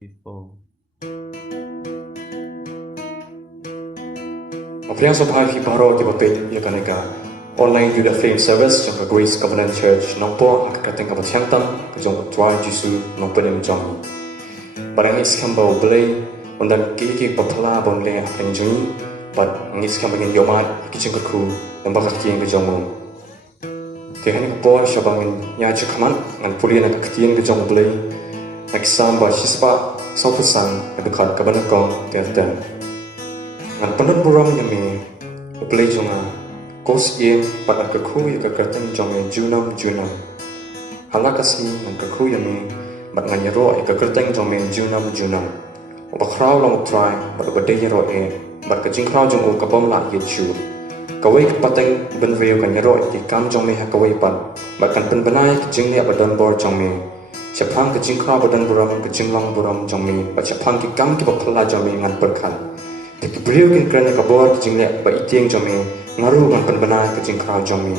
Before. Mapriang sabhay fi baro ki bapet ya kaneka online juda fame service jong Grace Covenant Church nongpo hakateng ka bathyang tam jong twa jisu nongpo nem jong barang is kambau blay undam ki papala bon le hakeng jong but ngis kambangin yomat kiching ku namba ka kieng jong mo tehani ko shabangin ya chikaman ngan puli na ka kieng jong blay naksam ba shispa sofusan ebekat kabanakong terten ngan penut buram yami play jonga kos iem pada keku ya kekateng jonga junam halakasi ngan keku yami bat ngan yero ya kekateng jonga junam obakrau long try bat badai yero bat kajing krau jongo kabom la yechu kawai kepateng benveo kan yero di kam jonga ha kawai pat bat kan penbenai kajing ni abadan bor jonga chapang kajing krau badan buram kajing long buram jonga bat chapang ki kam ki bapala jonga ngan perkan beliau kerana kabor kejing lek ba itieng jome ngaru ngan penbena kejing krau jome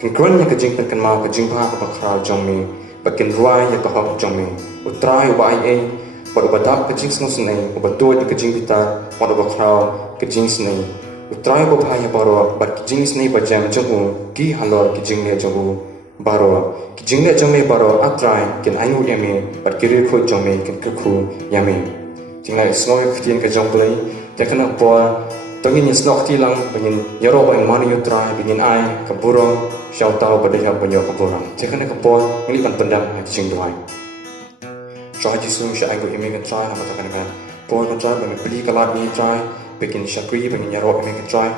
kerana kejing pen mau kejing ba ka krau jome bakin ruai ya kahok jome utrai wa ai ba badap kejing snai ba tu di kejing pita ba krau kejing snai utrai ba phaya baro ba kejing snai ba jam jomu ki halor kejing le jomu baro kejing le jome baro atrai ken ainu yame ba kiri kho jome ken ku yame tinggal semua kejing ke jong play tekana poa tongin snok ti lang bangin yaro ba mani yutra bangin ai kaburo shautau badaya banyo kaburo tekana ka poa ngali pan pandam ha jing doai try jisu sha ai go imi ka try ha mata kana poa ka try bangin pli kala ni try bangin shakri bangin yaro imi ka try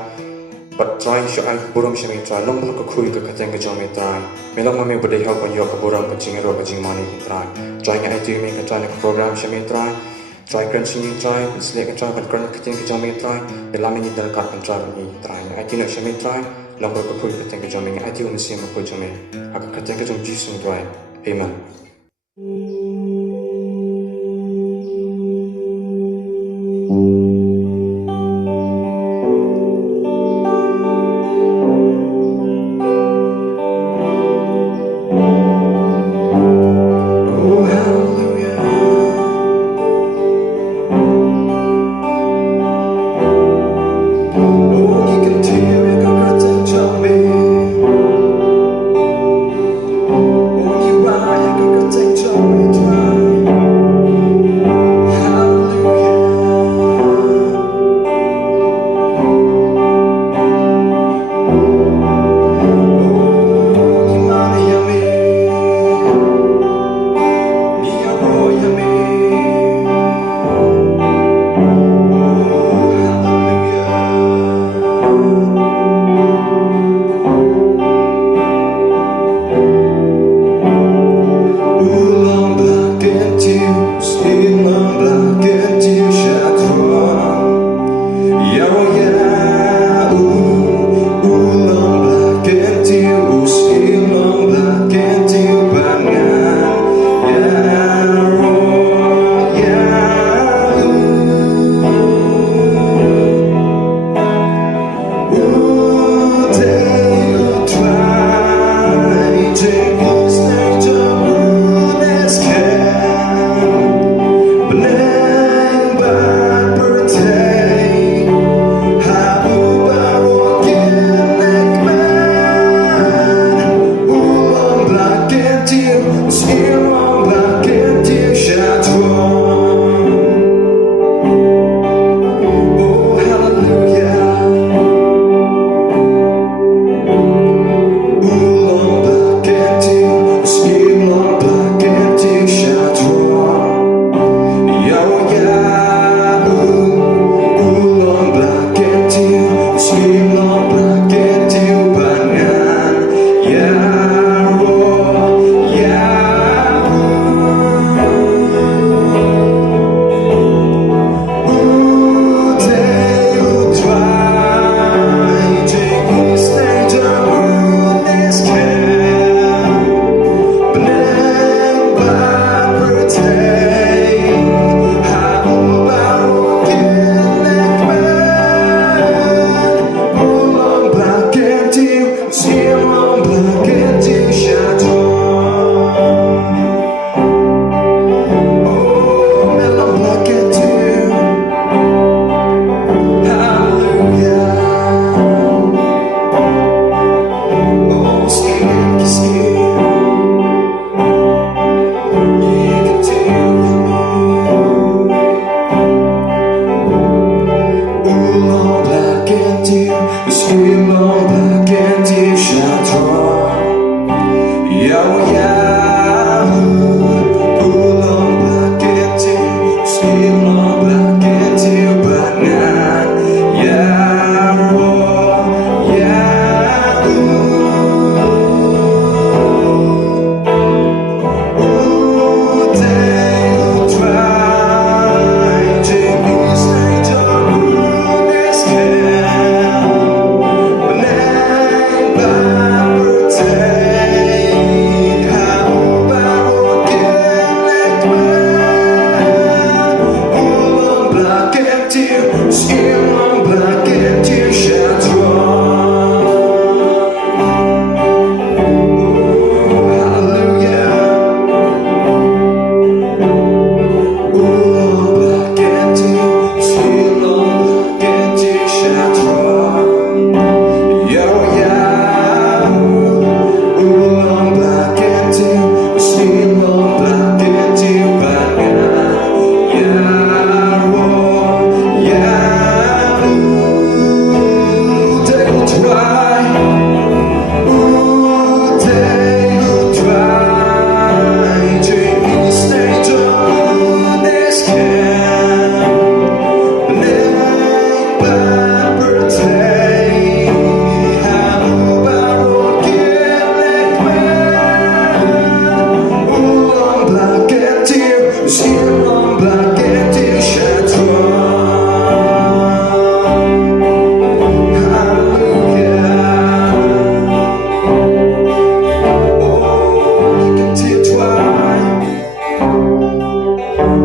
but try sha ai buram sha mi try long ka khui ka kateng ka jom mi try melang ma me badaya banyo kaburo ka jing yaro ka jing mani ka try ngai ti mi ka try ka program sha mi try crunching try select try but crunch kitchen ke jamin try elami ni dal ka try ni try I think shame try long ko ko kitchen ke jamin I think sim ko jamin aka kitchen ke jom jisu try amen.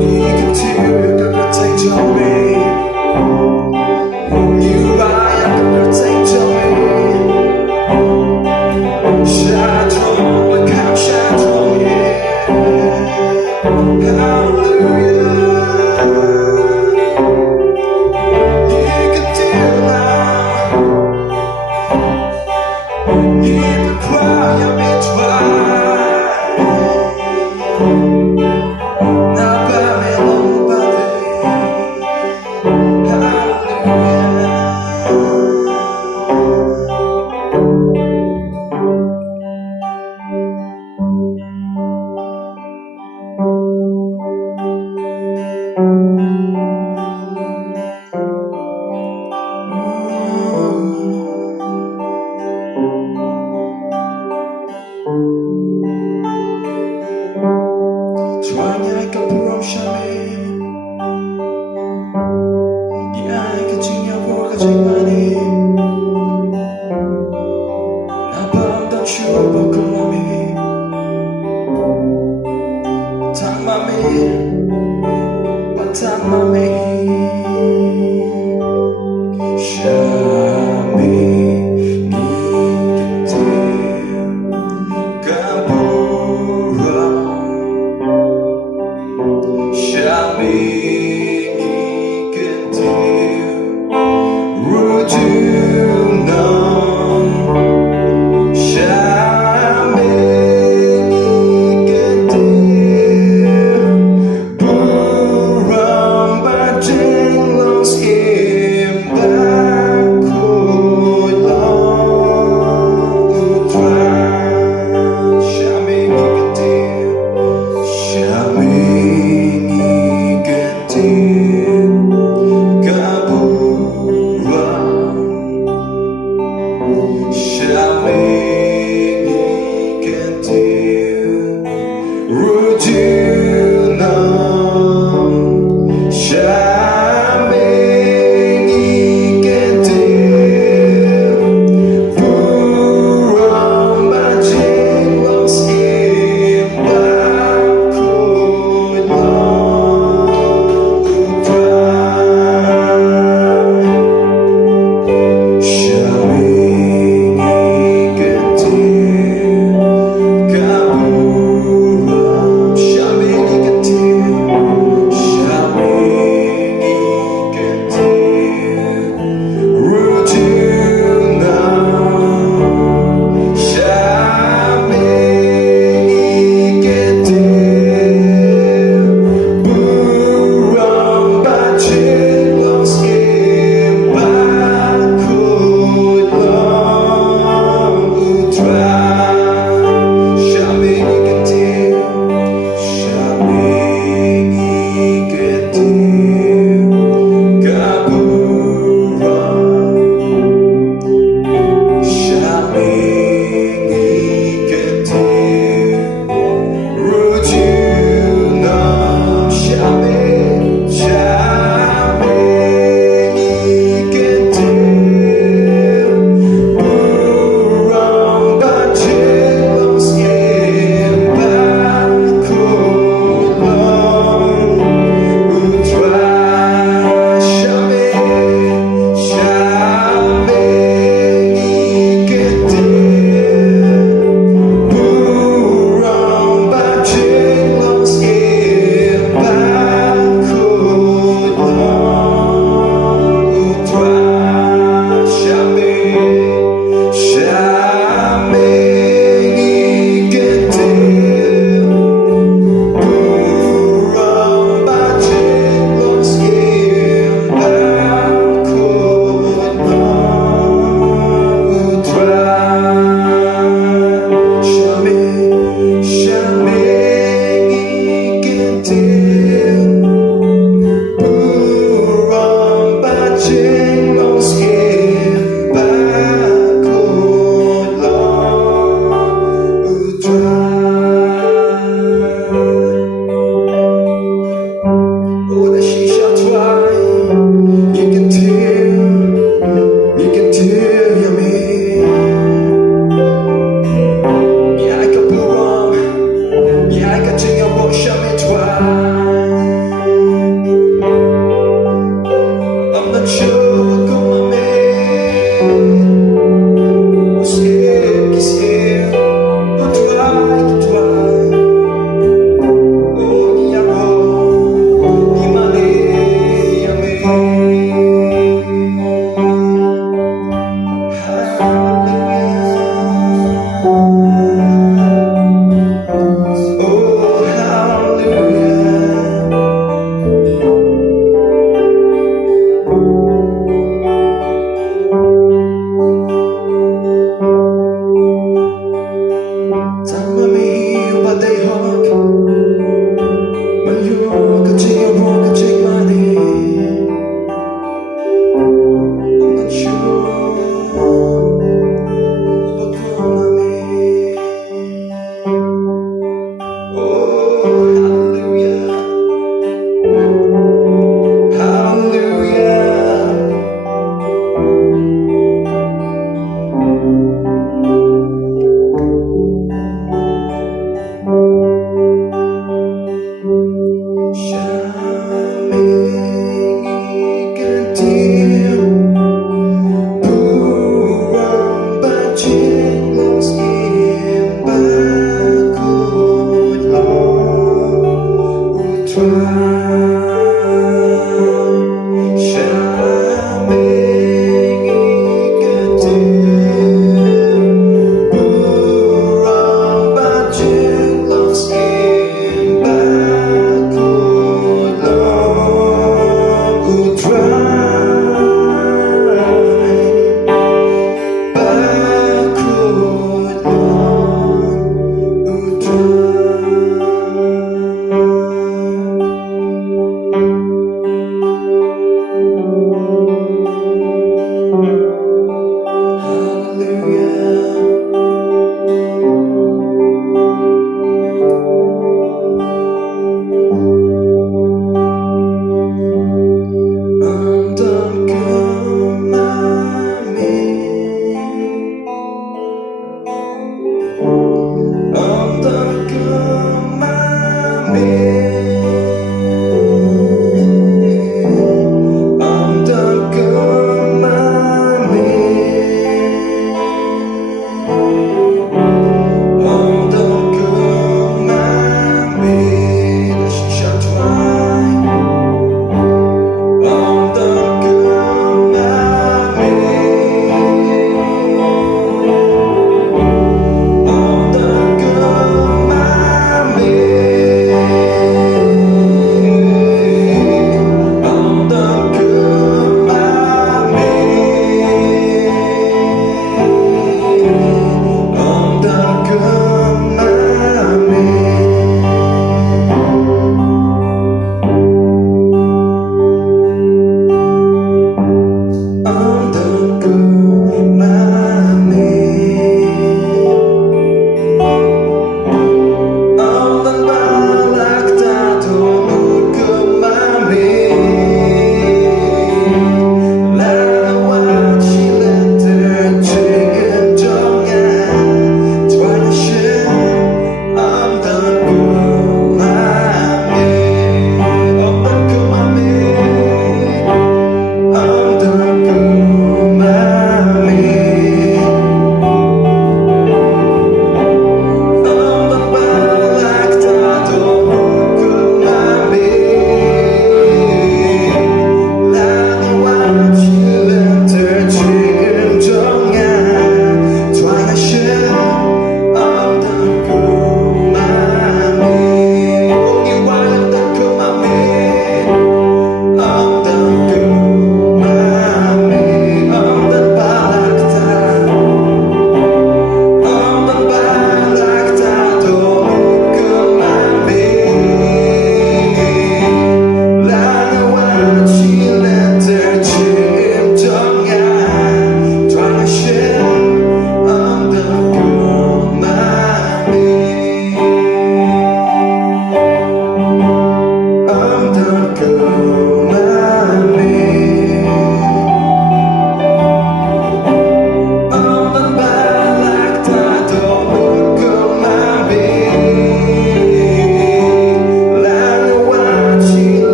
can tell you could take to me. You are could take to me. Shadow, I can't shadow, yeah. Hallelujah. You can tell now. You can cry, I may try. Trwaniaj ka proszamy. Iay ka cinyawo ka cimani. Napamdan syubo kulami. Tamami, matamami. Shami ni kete kapura. Shami ni kete rujunan. Shami ni kete burang bajeng los Shami ni kete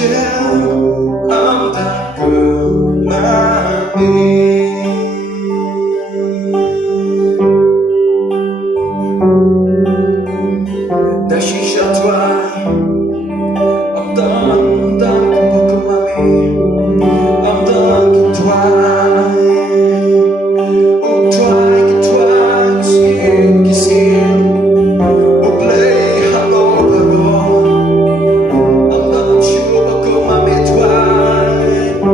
I'm the good mommy. That she shall try. I'm done good mommy. I'm done good try. Oh try, skin. Oh play hello paro. I'm done sure good mommy try.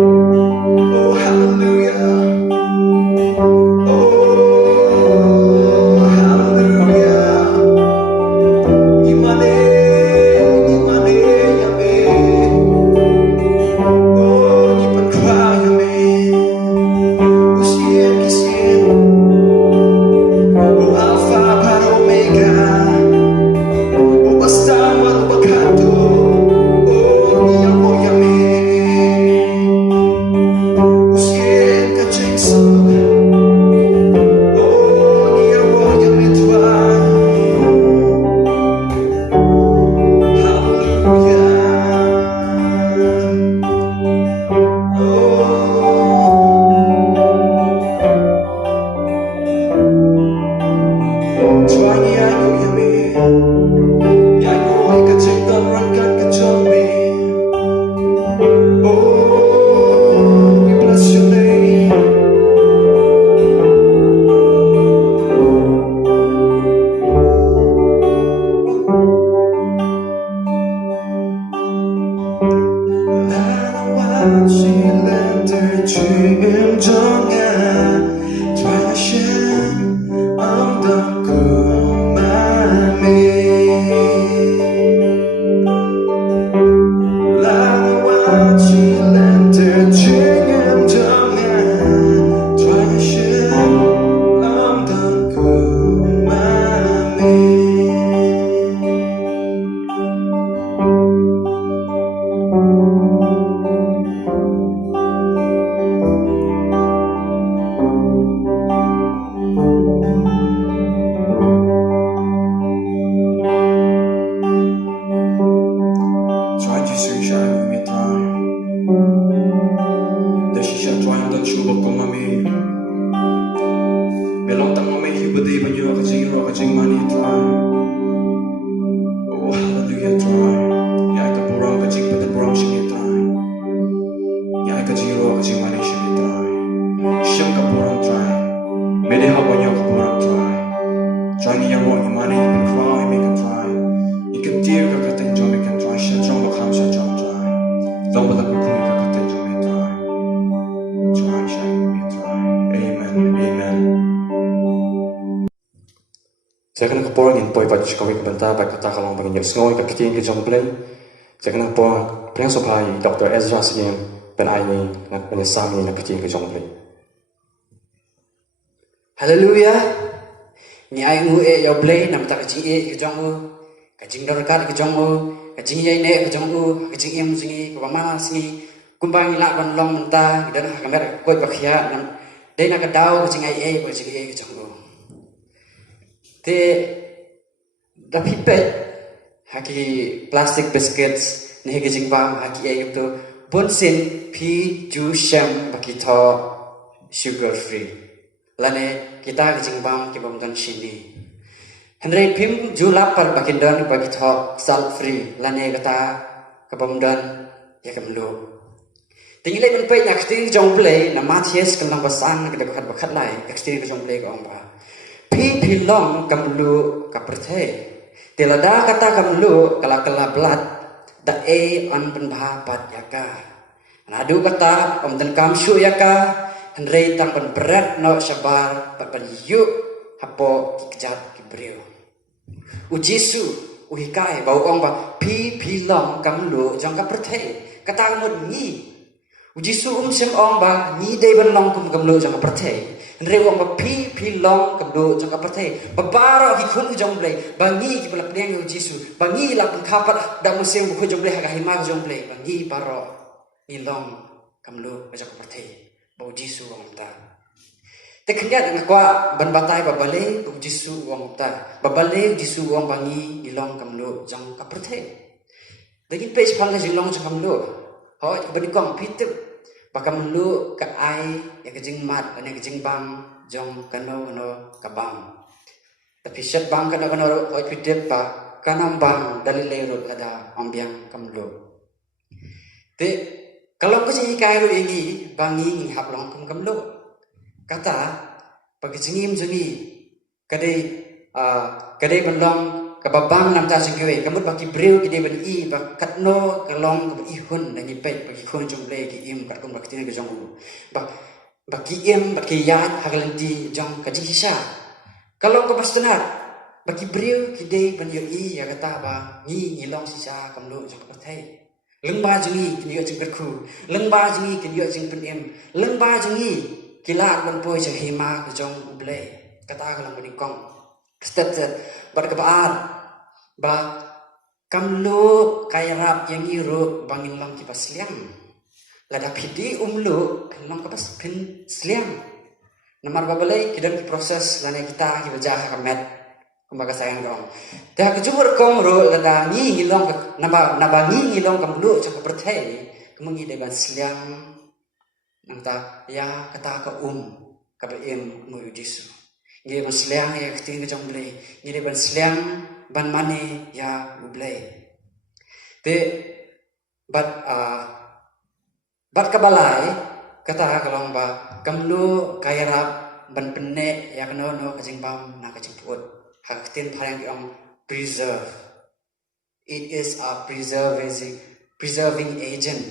Oh hallelujah. Oh hallelujah. Imane, yame. Oh, ipan cry yame. Oh, sien. Oh, Alpha and Omega. Oh, basta marubakato. Oh, niyamo yame. Oh, sien ka Jason. Oh, niyamo yame try. Saya kena keporang in poi pada sekolah kebentar pada kata kalau bagi nyok ngoi kat kiting ke jong play. Saya kena keporang pernah sopai Dr. Ezra Siem ben ai ni nak penyesami nak kiting ke jong play. Hallelujah. Ni ai ngu e yo play nam ta kajing e ke jong u. Kajing dor kar ke jong u. Kajing ye ne ke jong u. Kajing em singi ko mama singi. Kumbang ila kon long menta dan kamera koi bakhia nam. Dei nak dau kajing ai e ko kajing e ke jong u. Te dapat pet haki plastic biscuits ni haki jingba haki ayam tu bonsin pi ju sham bagi tho sugar free lane kita haki jingba ki bom don sini Henry pim ju lapar bagi don bagi tho salt free lane kata ke bom don ya kemlu tinggal men pe nak ting jong play na mathies kelang basan kita bakat lai ekstin ke jong play ko amba pi long kamlu kaperthe telada kata kamlu kala blat da e an penbha pat yaka nadu kata om dan kamshu yaka henrei tang pen berat no sabar pat yu hapo kikjat kibriu ujisu uhikai bau ong ba pi long kamlu jang kaperthe kata mud ni ujisu sem ong ba ni dei ben long kum kamlu jang kaperthe Rewang ba pi long kamdo jang kapathe babara ki khun jong play bangi ki bala pleng Jisu bangi la pun khapat da musem bu jong play ha hima jong play bangi paro ni long kamlo jang kapathe bau Jisu wang ta te khnyat ng kwa ban batai babale bu Jisu wang ta babale Jisu wang bangi ni long kamlo jang kapathe Daging page pang ka jinglong sa kamlo. Hoi ka banikong pitu. Baka mlu ka ai ya ka jing mat ane ka jing bang jong kano no kabang. Tapi syat bang kano kano hoi pidip pa kanam bang dalilay ro ada ambiang kamlo. Te kalau ko si kairu ini bangi haplong kum kamlo. Kata pag jingim jungi kadai belong kababang nam ta singwe kamut baki breu ki deben I ba katno kalong ka ihun nangi pe baki khon jumble ki im kat kum bakti ne jong ba baki im baki yat hagalenti jong ka jisha kalong ka pastenat baki breu ki dei ban yo I ya kata ba ni ngilong sisa kamlo jong ka thai leng ba jungi ki yo jing ku leng ba jungi ki yo jing pen im leng ba jungi kilat ban poi cha hima ka jong uble kata kalang bani kong step bar kebaar ba kamlo kairap yang iru bangin long ki pasliam lada pidi umlu long ka pas pin sliam namar babalai kidam ki proses lana kita ki bajah kamet kumbaga sayang dong dah kejumur kong ro lada ni ngilong naba ni ngilong kamlu cha perthai kemungi de ban sliam nangta ya kata ka ka em mu jisu ngi ban sliang ya kting jong blei ngi ban sliang ban mani ya blei te bat kabalai kata kalong ba kamlu kairap ban penne ya kano no kajing bam na kajing put haktin parang yang preserve. It is a preserving agent.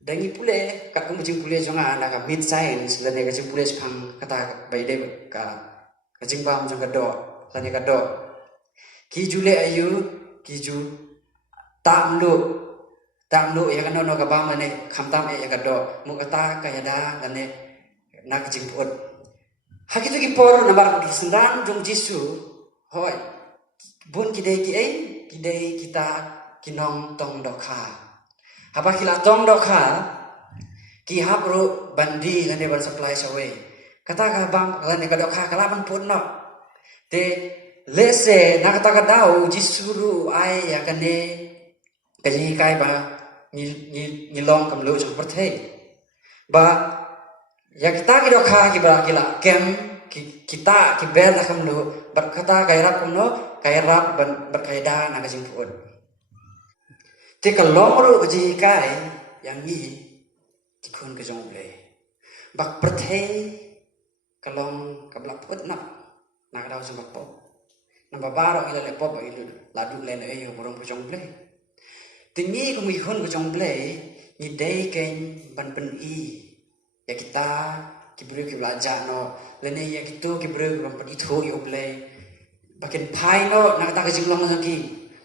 Dangi pule kat kajing pule jonga na ka mid science dan ya kajing pule pang kata by day ka kajing bam jong kado tanya kado ki jule ayu ki ju tamlu ya kano no kabam ne khamtam ya kado mu kata kaya da dan ne na kajing put hakitu ki por na bar ki sendang jong jisu hoi bun kidai kita kinong tong dokha apa kila tong dokha ki hapru bandi dan ne ban supply away kata ka bang kan ka dokha kala ban pun no te lese na kata ka dau jisuru ai ya kan ne kaji kai ba ni long kam lo jong perthai ba ya kita ki dokha ki ba kila kem kita ki ber la kam lo bar kata kai rap kam no kai rap ban bar kai da na ka jing pun te ka long ro kaji kai yang ni ti khon ka jong ble bak perthai kalong kablak put nak daw sa po namba baro ila le pop ila ladu le ne yo borong pujong ble tingi ko mi khon ko jong ble ni dei ken ban pen I ya kita ki bru ki belajar no le ne ya gitu ki bru ban pen itho yo ble bakin pai no na ta ka jinglong na ki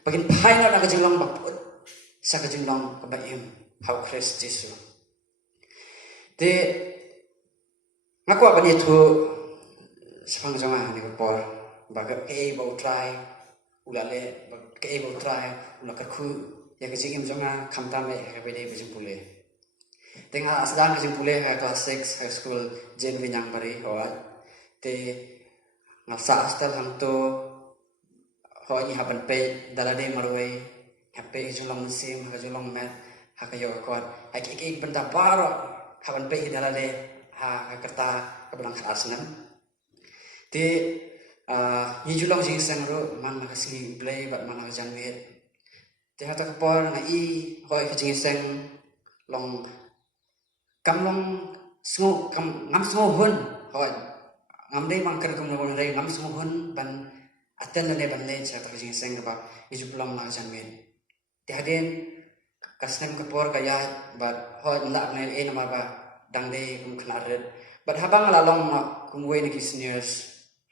bakin pai no na ka jinglong ba put sa ka jinglong ka ba em how Christ Jesus te ngaku apa ni tu sepang jangan ni por baga bau try ulale baga bau try ula kerku ya kecingim jangan kamtam ya bede bijing pule tengah sedang bijing pule kelas 6 high school jen vinyang bari hoa te ngasa astal hamto hoa ni haban pe dalade marway hape julong sim ha julong met ha kayo akot ai benda baro haban pe dalade ha kerta kebelang asnan te ni julong jing sang ro man na kasi play bat man na jan met te hata kapor na I hoi ka jing sang long kam long smo kam ngam smo hun hoi ngam dei mang ker kam long dei ngam smo hun ban aten na ne ban le cha ka jing sang ba ni julong na jan met te haden kasnem kapor ka ya bat hoi la ne e na ma ba dang dei kum knaret bat habang la long na kum we ni kisniers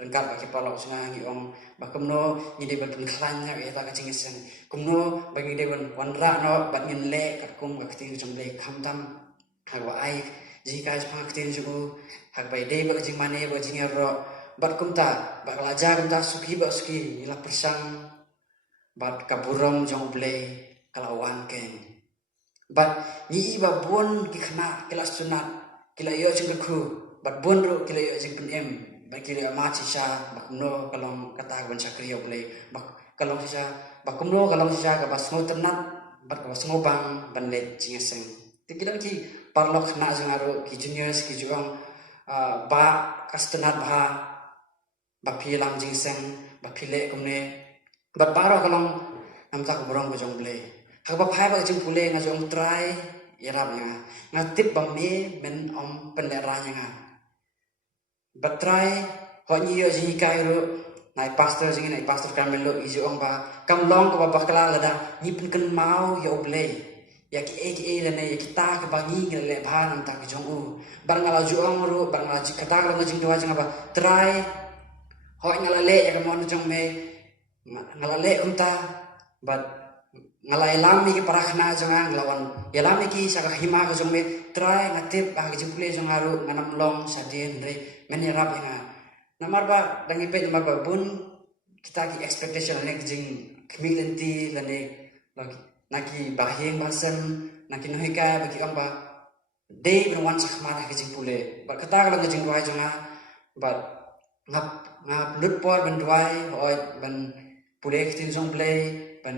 rengkat bagi palok sungai ngi ong bakumno ni de ban klan nya e ta ka cingisen kumno bagi de ban wanra no bat ngin le kat kum ka ting jong le khamtam ha wa ai ji ka pa ka ting ju ha bai de ba jing mane ba jing ro bat kum ta ba laja kum ta suki ba suki ila persang bat kaburong jong ble kalawan ken bat ni ba bon ki khna kila sunat kila yo jing ku bat bon ro kila yo jing pen em bagi dia mati sha bakno kalong kata ban sakriyo boleh bak kalong sha bakno kalong sha ka basno tenat bat ko sengobang ban le jingeseng tikidan ki parlok na jangaro ki juniors ki juang ba kastenat ba pilam jingseng ba pile kumne bat baro kalong namta ko borong ko jong ble hak ba phai ba jing pule nga jong try yarap nga tip bam me men om pendera nga bat try ho ni yo jing kai ro nai pastor Carmelo ijo ong ba kam long ko ba bakla lada ni pun kan mau yo ble ya ki le ne kita ke bangi le bhan ta ki jong u bar ngala ju ong ro bar ngala ji kata ko jing doa jang ba try ho ngala le ya mon jong me ngala le unta but ngala elami ki parakhna jang nglawan elami ki saka hima ko jong me try ngatip ba ki jipule jong aru nganam long sadien re men yarap nga namar ba dangi pe namar ba bun kita ki expectation ne jing kemilenti lane naki bahing basem naki nohika bagi ong ba day berwan sakmana ke jing pule ba kata kalau jing dua jonga ba ngap lut por ben duai oi ben pule kitin jong play ben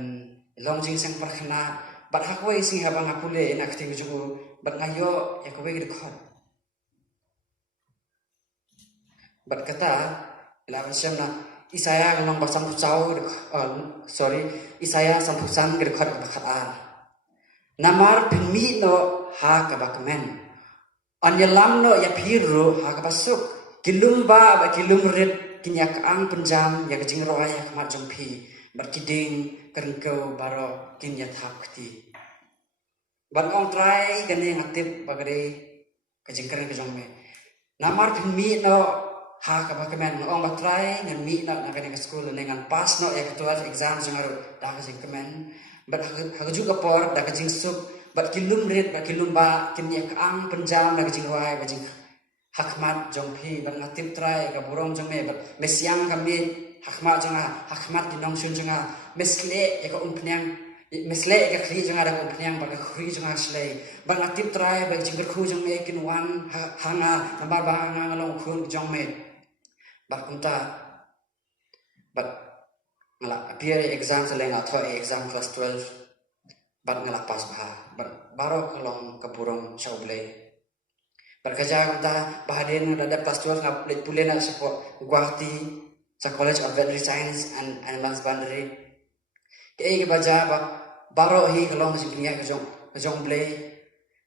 long jing sang parkhana ba hakwe sing haba ngapule nak kitin jong ba ngayo ya ko be khot ba kata ila semna Isaya ngalong basam pucau Isaya sampusan gerkhot bakhat namar pinmi no ha ka bakmen anyalam no ya phiru ha ka basuk kilum ba kilum red kinyak ang penjam ya jing roa ya kmat jongpi berkiding kerengkau baro kinya thakti ban ong try gane ngatip bagare kajing kereng kajong me namar pinmi no ha ka ba kemen ong ba try ngan mi na kani ka school dengan pass no ya ketua exam jangaru da ka jing kemen bat ha juga por da ka jing sup bat kilum red ba kilum ba kin ya ka ang penjam da ka jing wai ba jing hakmat jong phi ban ngatip try ka burong jong me bat mesyang kami hakmat janga hakmat dinong sun janga mesle ya ka umpnyang mesle ka khri janga da umpnyang ba ka khri janga slei ba ngatip try ba jing khu jong me kin wan hanga nambar ba hanga ngalong khun jong me Bakunta but ngala appear exam sa lenga tho exam class 12 but ngala pass but baro kalong kapurong sauble berkaja kunta bahaden ada class 12 ngap pule na sa Guwahati sa College of Veterinary Science and Lands Boundary kay baja ba baro hi kalong sa dunia kajong play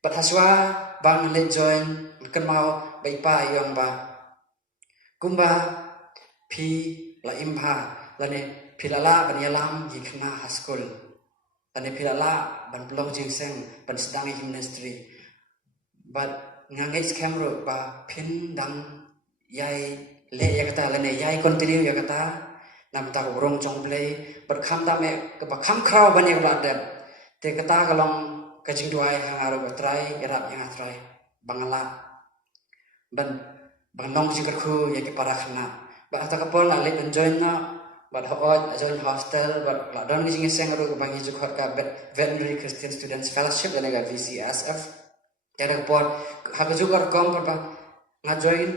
but haswa bang let join kan mau baipa yung ba kumba pi la imha lane pilala ban yalam gi khna haskul lane pilala ban blong jingseng ban sedang ministry but ngangai camera ba pin dang yai le ya kata lane yai continue ya kata nam ta urong jong play but kham da me ba kham khaw ban ya ba te kata kalong kajing duai hangaro ba try erap yang try bangala ban Bang jing kerku ya ki parakhna ba ata kapol na let join na ba hoot join hostel ba la don jing seng ro bang hi jukhot ka Veterinary Christian Students Fellowship dan ga VCSF ya da kapol ha ga jukar kom ba nga join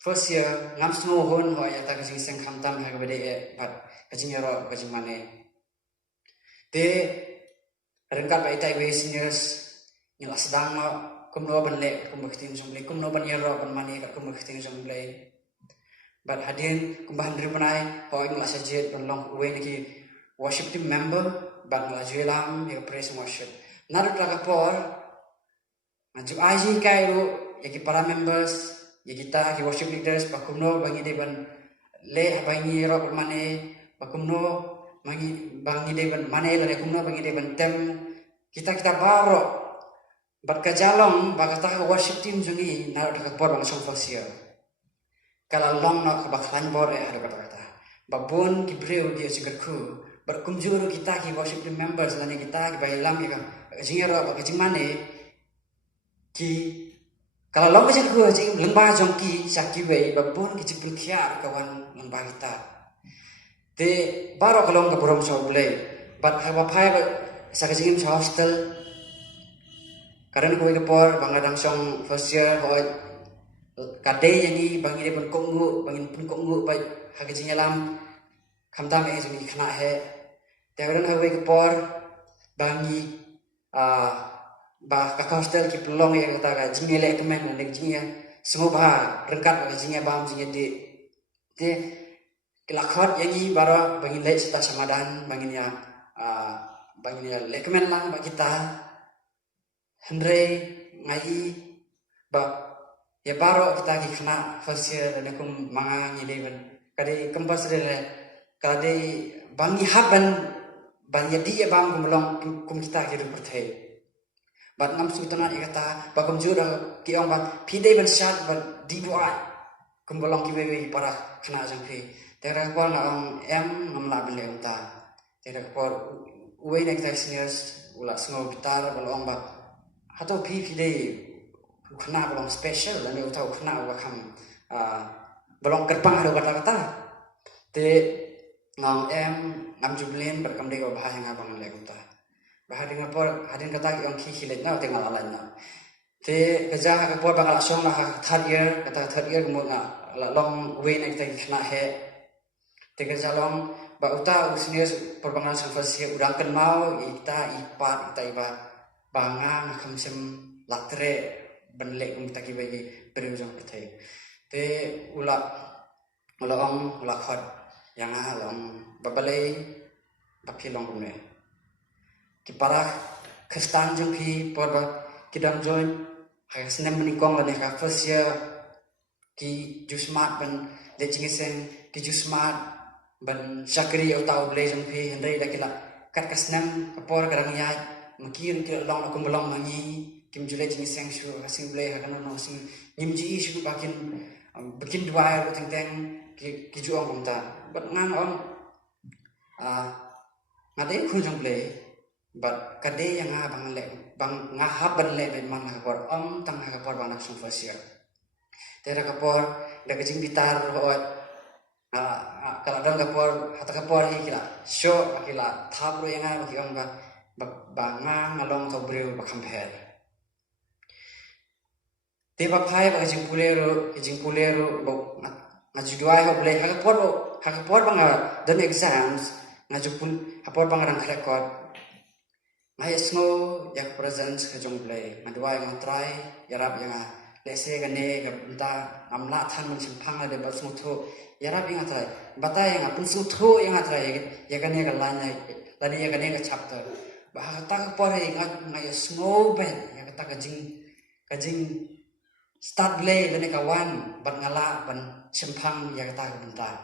first year ngam snow hon ho ya ta jing seng kham tam ha ga bede ba ka jing ro ka jing mane te rengkat ba itai we seniors ngila sedang na kumno ban le kumbakhting jomble kumno ban yero ban mani ka kumbakhting jomble but hadin kumbahan ri banai ho ing la sajet ban long we niki worship team member ban la juelam ya praise worship naru ka por maju aji kai ro ya ki para members ya kita ki worship leaders ba kumno bangi de ban le bangi ro ban mani ba kumno bangi de ban mane la kumno bangi de ban tem kita baro Bat kajalong bagata worship team jungi na ka por bang song fasia. Kala long na ka baklan bor ada kata. Babun ki breu dia sigarku. Berkumjuru kita ki worship team members lani kita ki bailam ka jingero ba jingmane ki kala long ka ku jing lengba jong ki sakki we babun ki cipul khiar kawan lengba kita. Te baro kalong ka borom so play. Bat hawa phai sa ka jingim hostel Karena kue kepor bangadang song first year hoi kadai yani bangi de pun kongu bangin pun kongu bai hagajinya lam kamtam juni khna he tewaran kue kepor bangi bah ka hostel ki pelong ya kata ka jinge le kemen nek jinge semua bah rengkat ka jinge bam jinge de kelakot yang ini bara bangin le sita samadan bangin ya le kemen lang ba kita Henry ngai ba ya baro kita ki kena fasir ne kum manga ngileven kade kempas le kade bangi haban ban ya dia bang kumlong kum kita ki perthai bat ngam sutana ikata ba kum jura ki ong ba pide ban shat ba diwa kumlong ki wewe para kena jangpi tera ko na ong em ngam la bele uta tera ko uwe nek seniors ula sngo gitar balong ba atau pide kena belum special dan dia tahu kena wakam belum kerbang ada kata-kata te ngam ngam jublin berkam dego bahasa ngabang le kata bahasa dengan por hadin kata yang khilet na te ngalalan na te kerja ka por bangal song lah third year mo nga long way na kita kena he te kerja long ba uta usnius por bangal sang first year udang kan mau ita ipat ita iba banga ngam sem latre benlek kum taki bagi berujung pertai te ula khot yang long babalai bapilong kumne ki para kristan jong ki porba kidam join ha snem menikong lane ka first year ki jusmat ban le jingiseng ki jusmat ban sakri otau ble jong ki hendai dakila kat kasnem kapor garang ya makin ki long akum long mangi kim julai jenis yang syu asing boleh akan no sing nyimji syu bikin dua teng teng ki juang kumta bat ngan on ngade khu jong boleh bat kade yang bang le bang ngahab ban le ben man kapor tang kapor bang nak sung fasia tera kapor da kejing bitar ot kalau dong kapor hata kapor hi kila syo kila thabro yang baki on ba ngalong to breu bakam pher Tiba pai ba jing pulero bo ngajuduai ho boleh hakapor bang dan exams ngajupul hapor bang rang record ngai sngo yak presents ka jong boleh ngaduai ngang try yarap yang lese gane ga unta amla than mun simpang ade ba sngo tho yarap yang try batai yang pun sngo tho yang try ya gane ga lani ya gane ga chapter ba ta por ngai sngo ben ya kata kajing start play dan kawan ban ngala ban simpang ya kata bentar.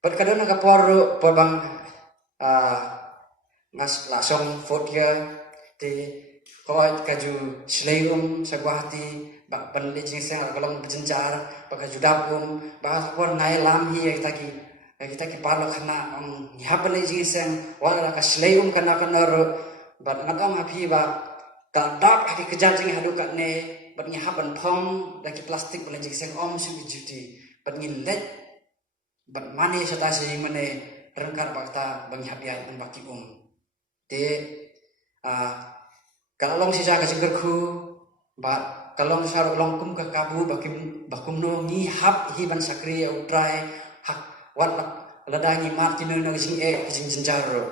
Berkadang nak por bang ngas langsung fourth year di kau kaju selain sebuahti ban lecing sen kalau berjenjar baka judapum bahas por ngai lam hi kita ki parlo khana nyap lecing sen wala ka selain kana ban ngadam api ba kadak aki kejar jing hadu ne batnya haban pong daki plastik boleh jadi seng su juti batnya let bat mane sata sing mane rengkar bakta bang habia baki te kalong sisa ka sigerku bat kalong sar longkum ka kabu bakum no ngi hab hi ban sakri utrai hak wat ladangi martino no sing sing jenjaro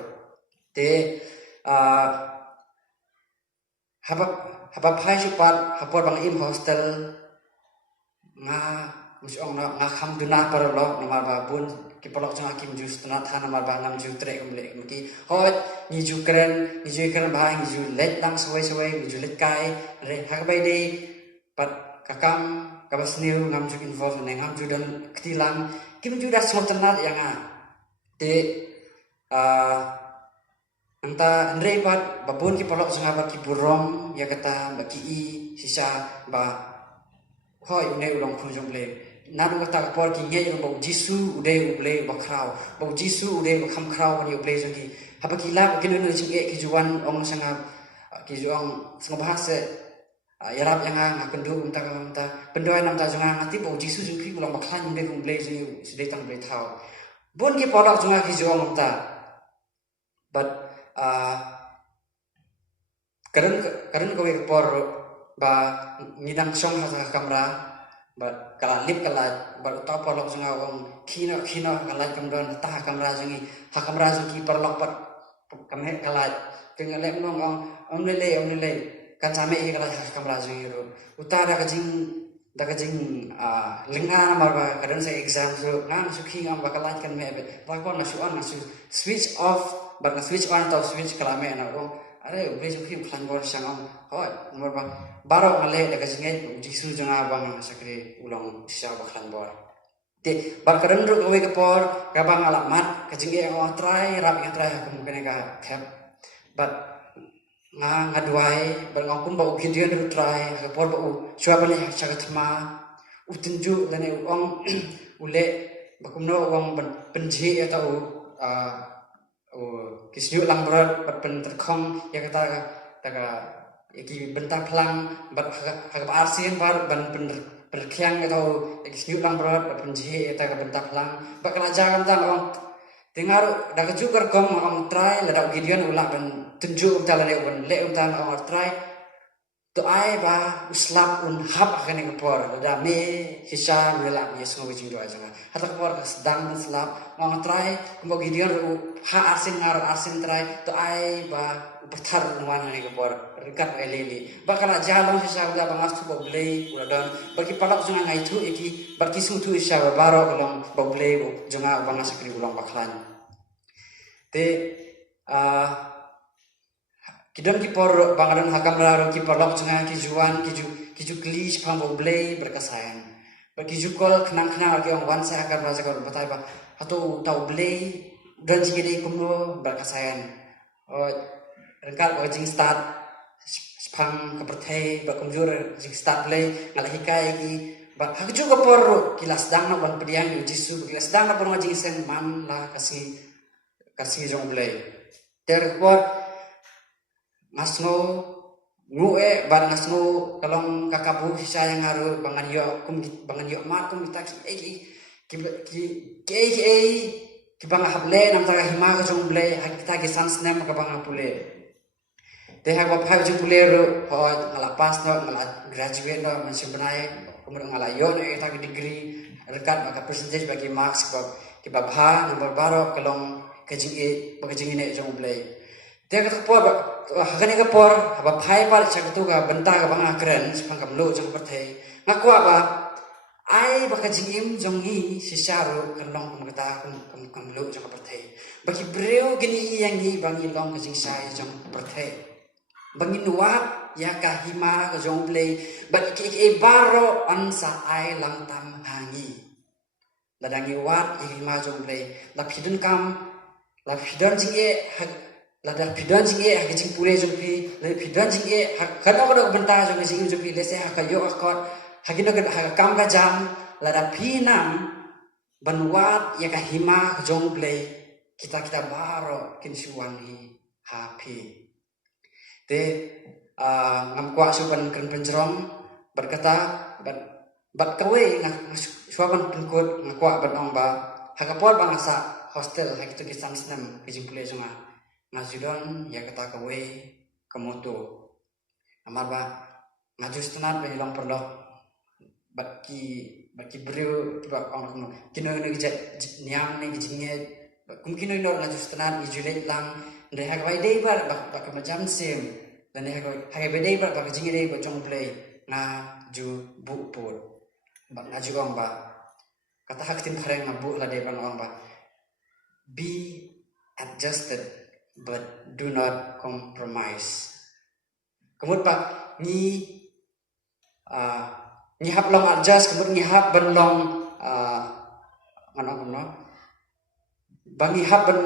te haba pai supat hapor bang im hostel musong na kham duna parlo namar babun ki polok jang akim jus tana thana mar ba nam ju tre umle ki hot ni ju kren ba ni ju let dang soi ni ju let kai re hak bai de pat kakam kabas niu ngam ju involve ne ngam ju dan ketilang kim ju da so tenat yang te anta andre pat babun ki polok jang ba ki burom ya kata baki sisa ba hoi ne ulong khunjong le nadu kata por ki nge bo jisu ude uble bakrau bo jisu ude bakham krau ni uble jogi habaki la kinu no jing ki juan ong sanga ki juang sanga bahasa yarap yang ngakendu unta pendoai nam ta junga ngati bo jisu jing ki ulong bakhan ude uble jogi sedai tang ble thau bon ki polok junga ki juang unta but karen ko por ba ngidang song ha kamera ba kala lip kala ba ta polok junga om khino kala kamera ta kamera jungi ha kamera jungi perlok pat kami kalat tinggal lek nong om lele kan same i kalat kamera zero utara kajing linga marba kadang saya exam so ngang suki ngam bakalat kan me bakon na suan na switch off bak switch on atau switch kalame na ko are ble suki khan bor sangam hoi marba baro ngale da kajing jisu janga bang sakre ulang sya bakhan bor te barkaran ru kowe ke por kabang alamat kajing e try rap yang try kemungkinan ka cap but ngaduai berngaukum bau kidian ru try ke por bau chua bani sagat ma utunju dan uang ule bakumno uang penji atau kisyu lang berat pen terkong ya kata iki bentar pelang bat hak arsian bar ban berkiang atau kisyu lang berat penji eta bentar pelang bakal ajaran tang uang dengar dah juga kom uang try ledak gideon ulah ban tunjuk dalam le untang uang try to ai ba uslap hab akan yang por da me hisha melak ye semua wajib doa jangan hatak por sedang uslap mau try kumbo gideon ha arsin try to ai ba bertar nuan yang por rekat eleli bakal jalan hisha da bangas tu boblei udan bagi palak jangan ngai tu iki bagi sutu hisha baro kolong boblei jangan bangas kri ulang baklan te kidon kipor bangaran hakam laru kipor lok cenga kijuan kiju klis pang boblei berkasayan bagi jukol kenang lagi orang wan saya akan raja kau batai ba atau tau blei dan jika di kumno berkasayan rengkat jing start pang kepertai berkumjur jing start blei ngalah hikai ki ba hak juga por kilas dang na ban pediang jisu kilas dang na por jing sen man la kasih jong blei terpor ngasno ngue bar ngasno kalong kakabu sisa yang haru bangan yo mat kum kita ki bang hable nam ta hima ka jong ble hak kita ki sans nem ka bang pule te ha ba phai jong pule ro ho ngala pas no ngala graduate no masih benai kemudian ngala yo no eta ki degree rekat baka percentage bagi marks ki ba bha nomor baro kalong kajing ne jong ble dia kata por hakani ka por aba phai par chaktu ka banta ka bang akren sepang kamlo jong perthai ngakwa ba ai baka jingim jong hi sisaro kanlong kumata kamlo jong perthai baki breu gini yang hi bang ilong ka jing sai jong perthai bangin nuat ya ka hima ka jong play but ki baro ansa ai lam tam hangi ladangi wat hima jong play la phidun kam la phidon jinge lada pidan jinge ha jing pure jong pi le pidan jinge kana kana benta jong jing jong pi le se ha ka yo akot ha kina ha kam ka jam lada pinam banwat ya ka hima jong play kita baro kin suan hi happy te ngam kwa suban kan penjrom berkata bat kawe suaban pengkut ngakwa banong ba ha ka por bangsa hostel ha kitu kisan senam jing pule jong ngajudon ya kata kawe kemutu amar ba ngaju stenat bilang perdok baki beriu tiba orang kino niang ni jinge kumkino ino ngaju stenat ijulek lang ndai hak bai dei bar bak macam sim dan hak bai bar bak jinge dei bocong play na ju bu put bak ngaju ong ba kata hak tim khareng ngabu la dei ban ong ba be adjusted but do not compromise. Kemudian pak ni hap long adjust kemudian ni hap ben long bang ni hap ben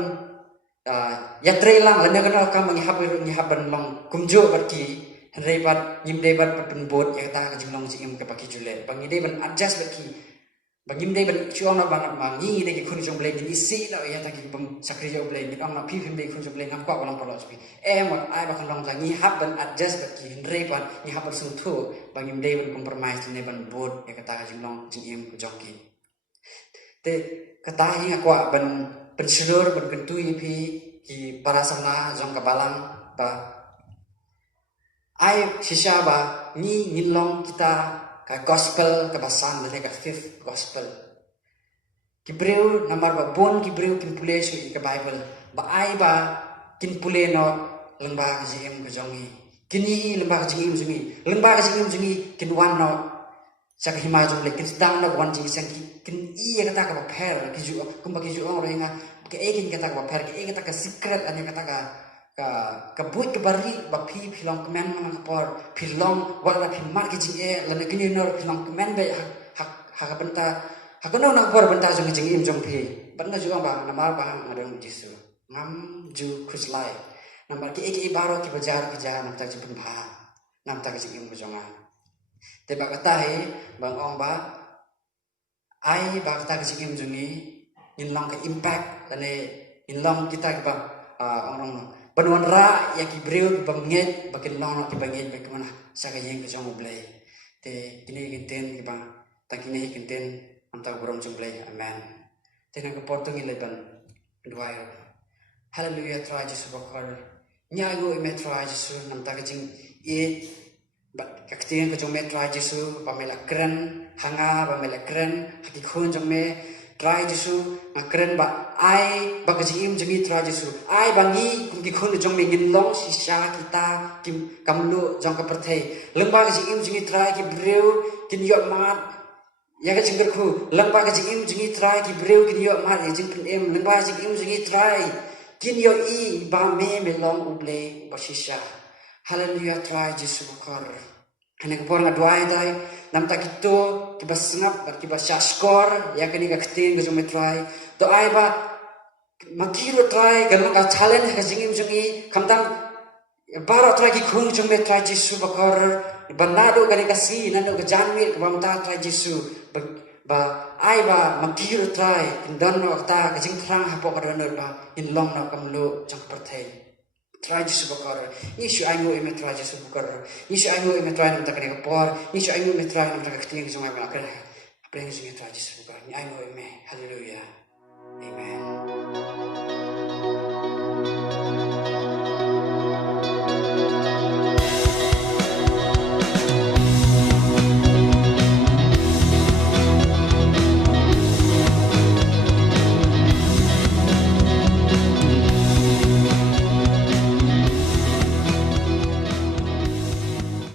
ya trelang lana kana kam ni hap ben long kumjo berki rebat nyim debat pen bot ya ta jimlong jingim ke paki jule bang ni ben adjust berki bangim dei ban chuang na bang mangi dei khun jong blei ni si na ya ta ki bang sakri jo blei ni ong na pi phim dei khun jong blei ngam kwa balang polo spi what ai ba kan long ta ni hab ban adjust ba ki hindre ban ni hab su thu bangim dei ban compromise ni ban bot ya kata jing long jing im ku jong ki te kata hi ngakwa ban pensidur ban kentu pi ki parasana jong ka balang ba ai shisha ba ni ngilong kita ka gospel ka basan le ka fifth gospel kibreu namar ba bon kibreu kimpule su ka bible ba ai ba kin pule no lengba kajing kajongi kini lengba kajing jungi lengba kajing jungi kin wan no sak hima jong le kin dang no wan jing sang kin iya kata ka pher kiju kumba kiju ong renga ke egin kata ka pher ke egin kata ka secret ane kata ka buat ke bari ba pi pilong kemen mang por pilong wala pi mar kajing lan kini no pilong kemen be hak benta hak no nak por benta jong jing im jong pi benda juga bang nama bang ngadong jisu ngam ju kuslai nampak ki baro ki bajar ki jahan nampak jipun bah nampak ki im jonga te ba kata he bang ong ba ai ba kata ki im jungi in long ka impact ane in long kita ba orang penuan ra ya ki breu ki banget bakin long ki banget ba kemana sa ka yeng ki jong blai te kini kinten ki bang ta kini kinten nampak borom jong blai amen te nang ka portong ileban duayo hallelujah try Jesus bakar nyago me try Jesus nam ta kajing it ba kaktian ko jong me try Jesus pamela kren hanga pamela kren haki khun jong me try Jesus ngakren ba ai ba kajing jong try Jesus ai bangi kum ki khun jong me ngin long sisa kita kim kamlu jong ka perthei lengba kajing jong try ki breu kin yot mat ya kajing berku lengba kajing jong try ki breu kin yot mat ya jing pem lengba kajing jong try kin yo i ba me long uble basisha hallelujah try Jesus bakar ane ko porna duai dai nam ta kito ki basngap ki basaskor ya kani ka ktin ko me try to ai ba makiro try galang ka challenge ka jingim jungi kamtam bara try ki khung jung me try Jesus bakar banado kani ka si nando ka janmi ka bamta try Jesus ba ai ba makiro try in don no ta kajing thrang hapo ka don ba in long no kamlo chang perthei try Jesus bakar isu ai mo me try Jesus bakar isu ai mo me try nam ta kani ka por isu ai mo me try nam ta ka kling jong ai ba ka apa yang jing try Jesus bakar ni ai mo me hallelujah amen